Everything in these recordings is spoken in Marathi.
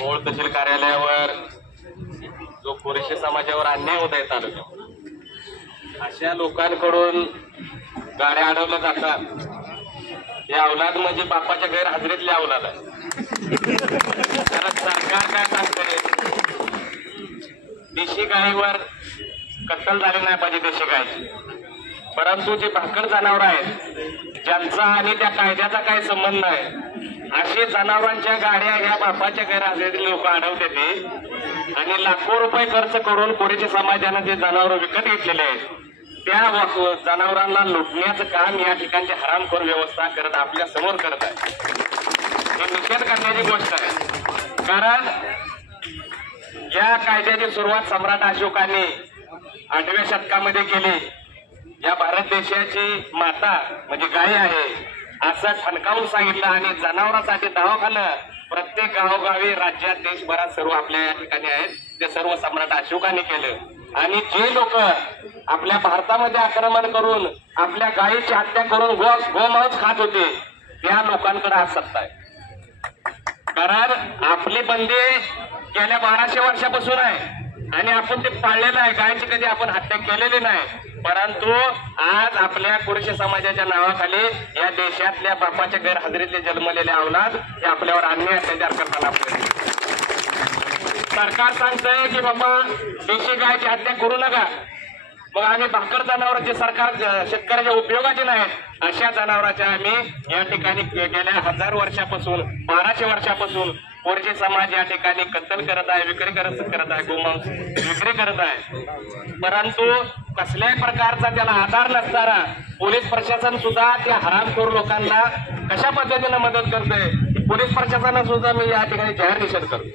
मूळ तहसील कार्यालयावर जो कोरेशी समाजावर अन्याय होत आहे तालुक्यात, अशा लोकांकडून गाड्या अडवल्या जातात. हे अवलाद म्हणजे बापाच्या गैरहजेरीतले अवलाद आहे. कारण सरकार काय सांगते, देशी गायीवर कत्तल झाली नाही पाहिजे देशी गायची, परंतु जे भाकड जनावर आहेत ज्यांचा आणि त्या कायद्याचा काही संबंध नाही, अशी जनावरांच्या गाड्या ह्या बापाच्या गैरहजेरीतले लोक अडवते ते आणि लाखो रुपये खर्च करून कोरेची समाजाने जे जनावर विकत घेतलेले आहेत त्या जनावरांना लुटण्याचं काम या ठिकाणचे हरामखोर व्यवस्था करत आपल्या समोर करत आहे. हे निषेध करण्याची गोष्ट आहे. कारण या कायद्याची सुरुवात सम्राट अशोकाने 8व्या शतकामध्ये केली. या भारत देशाची माता म्हणजे गाय आहे असं ठणकावून सांगितलं आणि जनावरांसाठी दवाखाना प्रत्येक गावोगावी राज्यात देशभरात सर्व आपल्या या ठिकाणी आहेत ते सर्व सम्राट अशोकाने केलं. आणि जे लोक आपल्या भारतामध्ये आक्रमण करून आपल्या गायीची हत्या करून गोमांस खात होते त्या लोकांकडे आज सत्ता आहे. कारण आपली बंदी गेल्या 1200 वर्षापासून आहे आणि आपण ते पाळलेलं आहे. गायची कधी आपण हत्या केलेली नाही, परंतु आज आपल्या कोरेशी समाजाच्या नावाखाली या देशातल्या बापाच्या गैरहजेरीतले जन्मलेले अवलाद हे आपल्यावर अन्याय अत्याचार करताना आपल्याला सरकार सांगतंय की बाबा देशी गायची हत्या करू नका. मग आम्ही भाकर जनावर जे सरकार शेतकऱ्याच्या उपयोगाचे नाहीत अशा जनावरांच्या आम्ही या ठिकाणी गेल्या 1000 वर्षापासून 1200 वर्षापासून कोरेशी समाज या ठिकाणी कत्तल करत आहे, विक्री करत आहे, गोमांस विक्री करत आहे. परंतु कसल्याही प्रकारचा त्याला आधार नसताना पोलीस प्रशासन सुद्धा त्या हरामखोर लोकांना कशा पद्धतीने मदत करते, पोलीस प्रशासनाला सुद्धा मी या ठिकाणी जाहीर निषेध करतो.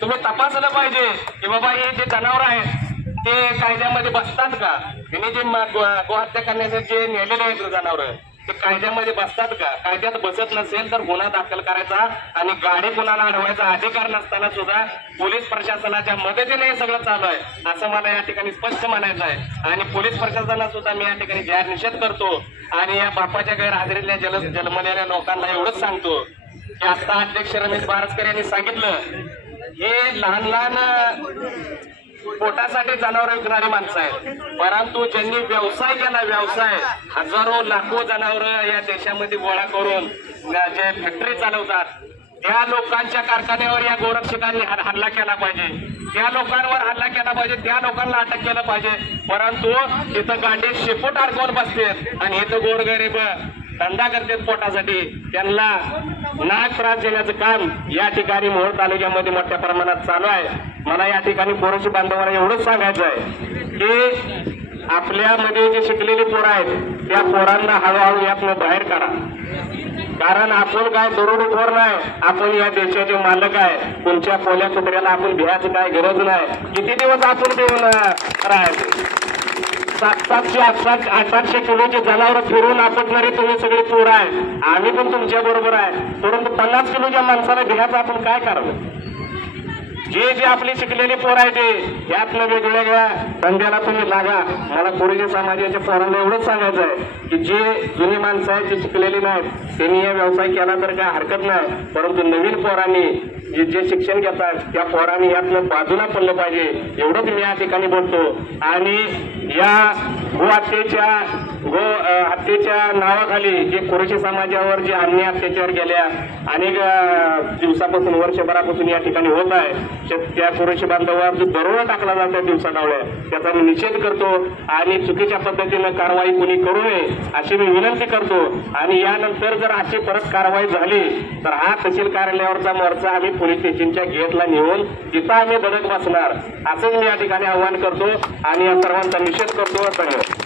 तुम्ही तपासलं पाहिजे की बाबा हे जे जनावर आहेत ते कायद्यामध्ये बसतात का, त्यांनी जे गोहत्या करण्याचे जे नेलेले आहेत जनावर ते कायद्यामध्ये बसतात का. कायद्यात बसत नसेल तर गुन्हा दाखल करायचा आणि गाडी कुणाला अडवायचा अधिकार नसताना सुद्धा पोलीस प्रशासनाच्या मदतीने हे सगळं चालू आहे असं मला या ठिकाणी स्पष्ट म्हणायचं आहे. आणि पोलीस प्रशासनाला सुद्धा मी या ठिकाणी जाहीर निषेध करतो आणि या बापाच्या गैरहजेरीतल्या जन्मलेल्या लोकांना एवढंच सांगतो की आता अध्यक्ष रमेश बारसकर यांनी सांगितलं हे लहान लहान पोटासाठी जनावर विकणारी माणसं आहेत, परंतु ज्यांनी व्यवसाय केला, व्यवसाय हजारो लाखो जनावर या देशामध्ये गोळा करून जे फॅक्टरी चालवतात त्या लोकांच्या कारखान्यावर या गोरक्षकांनी हल्ला केला पाहिजे, त्या लोकांवर हल्ला केला पाहिजे, त्या लोकांना अटक केलं पाहिजे. परंतु इथं गांडे शेपूट अडकवून बसतात आणि इथं गोरगरीब धंदा करतात पोटासाठी, त्यांना नाक त्रास देण्याचं काम या ठिकाणी मोहोळ तालुक्यामध्ये मोठ्या प्रमाणात चालू आहे. मला या ठिकाणी कोरेशी बांधवांना एवढंच सांगायचं आहे की आपल्यामध्ये जे शिकलेली पोरं आहेत त्या पोरांना हळूहळू यातनं बाहेर काढा. कारण आपण काय दरोडेखोर नाही, आपण या देशाचे मालक आहे. कोणत्या कोल्या कुत्र्याला आपण भ्यायचं काय गरज नाही. किती दिवस आपण देऊन राहायचं. 700, 800 किलोचे जनावर फिरून आपटणारे तुम्ही सगळे पोरं आहे, आम्ही पण तुमच्या बरोबर आहे. परंतु 50 किलोच्या माणसाला भ्यायचं आपण काय करावं. जे आपली शिकलेली पोरं आहे ते यातनं वेगवेगळ्या धंद्याला तुम्ही लागा. मला कोरेशी समाजाच्या पोरांना एवढंच सांगायचं आहे की जे जुनी माणसं आहेत जे शिकलेली नाहीत त्यांनी या व्यवसाय केला तर काय हरकत नाही, परंतु नवीन पोरांनी जे शिक्षण घेतात त्या पोरांनी यातनं बाजूला पडलं पाहिजे एवढंच मी या ठिकाणी बोलतो. आणि या हत्येच्या नावाखाली जे कोरेशी समाजावर जे अन्याय अत्याचार गेल्या अनेक दिवसापासून वर्षभरापासून या ठिकाणी होत आहे त्या कोरेशी बांधवांवर जो दरोडा टाकला जातो दिवसाढवळ्या त्याचा मी निषेध करतो आणि चुकीच्या पद्धतीनं कारवाई कुणी करू नये अशी मी विनंती करतो. आणि यानंतर जर अशी परत कारवाई झाली तर हा तहसील कार्यालयावरचा मोर्चा आम्ही पोलीस स्टेशनच्या गेटला नेऊन तिथं आम्ही धडक बसणार असंच मी या ठिकाणी आवाहन करतो आणि या सर्वांचा निषेध करतो. धन्यवाद.